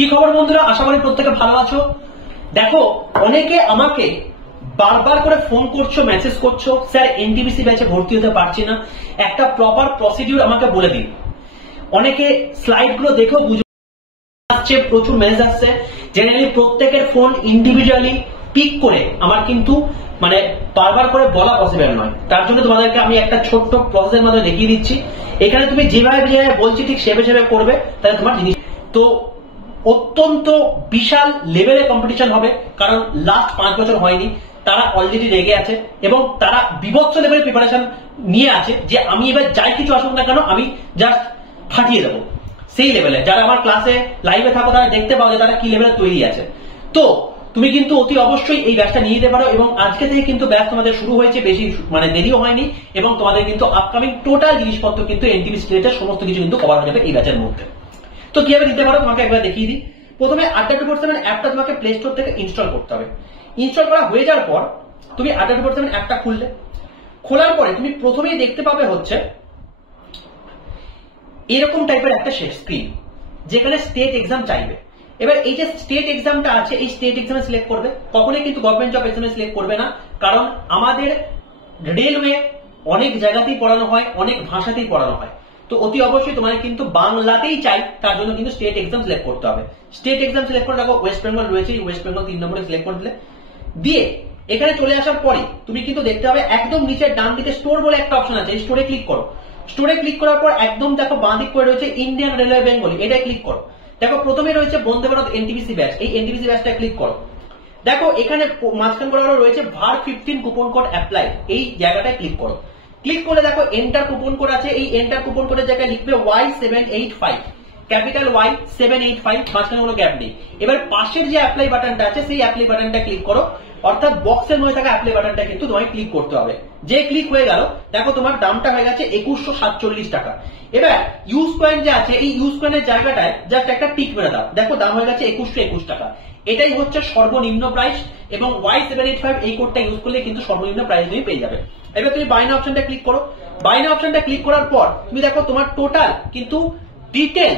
কি খবর বন্ধুরা, আশা করি প্রত্যেকে ভালো আছো। দেখো, অনেকে আমাকে বারবার করে ফোন করছো, মেসেজ করছো, স্যার এনটিপিসি ব্যাচে ভর্তি হতে পারছি না, একটা প্রপার প্রসিডিউর আমাকে বলে দিন। অনেকে স্লাইড গুলো দেখেও বুঝে আসছে, প্রচুর মেসেজ আসছে। জেনারেলি প্রত্যেকের ফোন ইন্ডিভিজুয়ালি পিক করে আমার কিন্তু মানে বারবার করে বলা পসিবল নয়। তার জন্য তোমাদেরকে আমি একটা ছোট্ট প্রসেসের মাধ্যমে দেখিয়ে দিচ্ছি। এখানে তুমি যেভাবে বলছি ঠিক সেভাবে করবে, তাহলে তোমার জিনিস তো অত্যন্ত বিশাল লেভেলে কম্পিটিশন হবে। কারণ লাস্ট 5 বছর হয়নি, তারা অলরেডি রেগে আছে এবং তারা বিভৎস লেভেলের প্রিপারেশন নিয়ে আছে যে আমি এবার যাই কিছু আসুক না কেন আমি জাস্ট ফাটিয়ে দেবো। সেই লেভেলে যারা আমার ক্লাসে লাইভে থাকো তারা দেখতে পাও যে তারা কি লেভেলে তৈরি আছে। তো তুমি কিন্তু অতি অবশ্যই এই ব্যাচটা নিয়ে যেতে পারো এবং আজকে থেকে কিন্তু ব্যাচ তোমাদের শুরু হয়েছে, বেশি মানে দেরিও হয়নি এবং তোমাদের কিন্তু আপকামিং টোটাল জিনিসপত্র কিন্তু এনটিপিসি রিলেটেড সমস্ত কিছু কিন্তু কভার হয়ে যাবে এই ব্যাচের মধ্যে। তো কিভাবে দিতে পারো তোমাকে একবার দেখিয়ে দিই। প্রথমে আড্ডা 247 অ্যাপটা তোমাকে প্লে স্টোর থেকে ইনস্টল করতে হবে। ইনস্টল করা হয়ে যাওয়ার পর তুমি আড্ডা 247 অ্যাপটা খুললে, খোলার পরে তুমি প্রথমেই দেখতে পাবে হচ্ছে এরকম টাইপের একটা স্ক্রিন, যেখানে স্টেট এক্সাম চাইবে। এবার এই যে স্টেট এক্সামটা আছে, এই স্টেট এক্সামে সিলেক্ট করবে। কখনোই কিন্তু গভর্নমেন্ট জব এক্সামে সিলেক্ট করবে না, কারণ আমাদের রেলওয়ে অনেক জায়গাতেই পড়ানো হয়, অনেক ভাষাতেই পড়ানো হয়। তো অতি অবশ্যই তোমাদের কিন্তু বাংলাতেই চাই, তার জন্য কিন্তু স্টেট এক্সাম সিলেক্ট করতে হবে। স্টেট এক্সাম সিলেক্ট করে দেখো ওয়েস্ট বেঙ্গল রয়েছে, ওয়েস্ট বেঙ্গল 3 নম্বরে সিলেক্ট করে দিলে, দিয়ে এখানে চলে আসার পরে তুমি কিন্তু দেখতে হবে একদম নিচের ডান দিকে স্টোর বলে একটা অপশন আছে, স্টোরে ক্লিক করো। স্টোরে ক্লিক করার পর একদম দেখো বাঁ দিক করে রয়েছে ইন্ডিয়ান রেলওয়ে বেঙ্গলি, এটা ক্লিক করো। দেখো প্রথমে রয়েছে বন্দে ভারত এনটিপিসি ব্যাচ, এই এনটিপিসি ব্যাচটা ক্লিক করো। দেখো এখানে মাঝখান বরাবর রয়েছে ভার 15 কুপন কোড অ্যাপ্লাই, এই জায়গাটায় ক্লিক করো। ক্লিক করে দেখো এন্টার কুপন কোড আছে, এই এন্টার কুপন কোডের জায়গায় লিখবে Y785, ক্যাপিটাল Y785, মাঝখানে কোনো গ্যাপ নেই। এবার পাশের যে অ্যাপ্লাই বাটনটা আছে সেই অ্যাপ্লাই বাটনটা ক্লিক করো, অর্থাৎ বক্সের মধ্যে থাকা অ্যাপ্লাই বাটনটা কিন্তু তোমায় ক্লিক করতে হবে। যে ক্লিক হয়ে গেল, দেখো তোমার দামটা হয়ে গেছে 2147 টাকা। এবার ইউজ পয়েন্ট যে আছে, এই ইউজ পয়েন্টের জায়গাটায় জাস্ট একটা টিক মেরে দাও, দেখো দাম হয়ে গেছে 2121 টাকা। এটাই হচ্ছে সর্বনিম্ন প্রাইস এবং Y785 এই কোডটা ইউজ করলে কিন্তু সর্বনিম্ন প্রাইস তুমি পেয়ে যাবে। এবার তুমি বাইনা অপশনটা ক্লিক করো। বাইনা অপশনটা ক্লিক করার পর তুমি দেখো তোমার টোটাল কিন্তু ডিটেল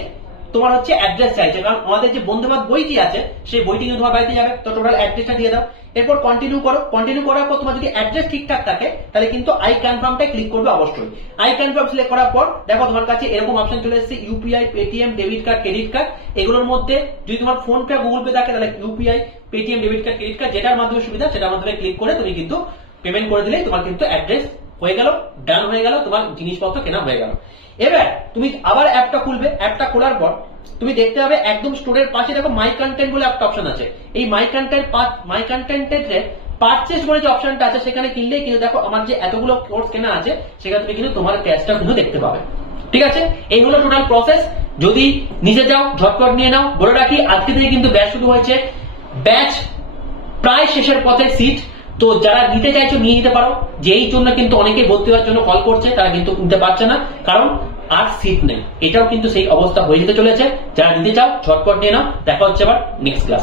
তোমার হচ্ছে অ্যাড্রেস চাইছে, কারণ আমাদের যে বন্দে ভারত বইটি আছে সেই বইটি কিন্তু তোমার বাড়িতে যাবে। তো টোটাল অ্যাড্রেসটা দিয়ে দাও। এরপর কন্টিনিউ করো। কন্টিনিউ করার পর তোমার যদি অ্যাড্রেস ঠিকঠাক থাকে তাহলে কিন্তু আই কনফার্মটা ক্লিক করবে অবশ্যই। আই কনফার্ম সিলেক্ট করার পর দেখো তোমার কাছে এরকম অপশন চলে এসেছে UPI, Paytm, debit card, credit card. এগুলোর মধ্যে যদি তোমার ফোন পে, গুগল পে থাকে তাহলে UPI, Paytm, debit card, credit card যেটার মাধ্যমে সুবিধা সেটার মাধ্যমে ক্লিক করে তুমি কিন্তু পেমেন্ট করে দিলেই তোমার কিন্তু অ্যাড্রেস হয়ে গেল, ডান হয়ে গেল, তোমার জিনিসপত্র কেনা হয়ে গেল। এবার তুমি আবার অ্যাপটা খুলবে। অ্যাপটা খোলার পর তুমি দেখতে পাবে একদম স্টোরের পাশে দেখো মাই কন্টেন্ট বলে একটা অপশন আছে। এই মাই কন্টেন্টের পারচেজ বলে যে অপশনটা আছে সেখানে কিনলেই কিন্তু দেখো আমার যে এতগুলো কোর্স কেনা আছে সেখানে তুমি কিন্তু তোমার ক্যাশটা কিন্তু দেখতে পাবে। ঠিক আছে, এই হলো টোটাল প্রসেস। যদি নিজে যাও ঝটপট নিয়ে নাও। বলে রাখি আজকে থেকে কিন্তু ব্যাচ শুরু হয়েছে, ব্যাচ প্রায় শেষের পথে সিট। তো যারা নিতে চাইছো নিয়ে নিতে পারো, যে এই জন্য কিন্তু অনেকে ভর্তি হওয়ার জন্য কল করছে, তারা কিন্তু নিতে পারছে না কারণ আর সিট নেই। এটাও কিন্তু সেই অবস্থা হয়ে যেতে চলেছে। যারা নিতে চাও ঝটপট নিয়ে নাও। দেখা হচ্ছে আবার নেক্সট ক্লাসে।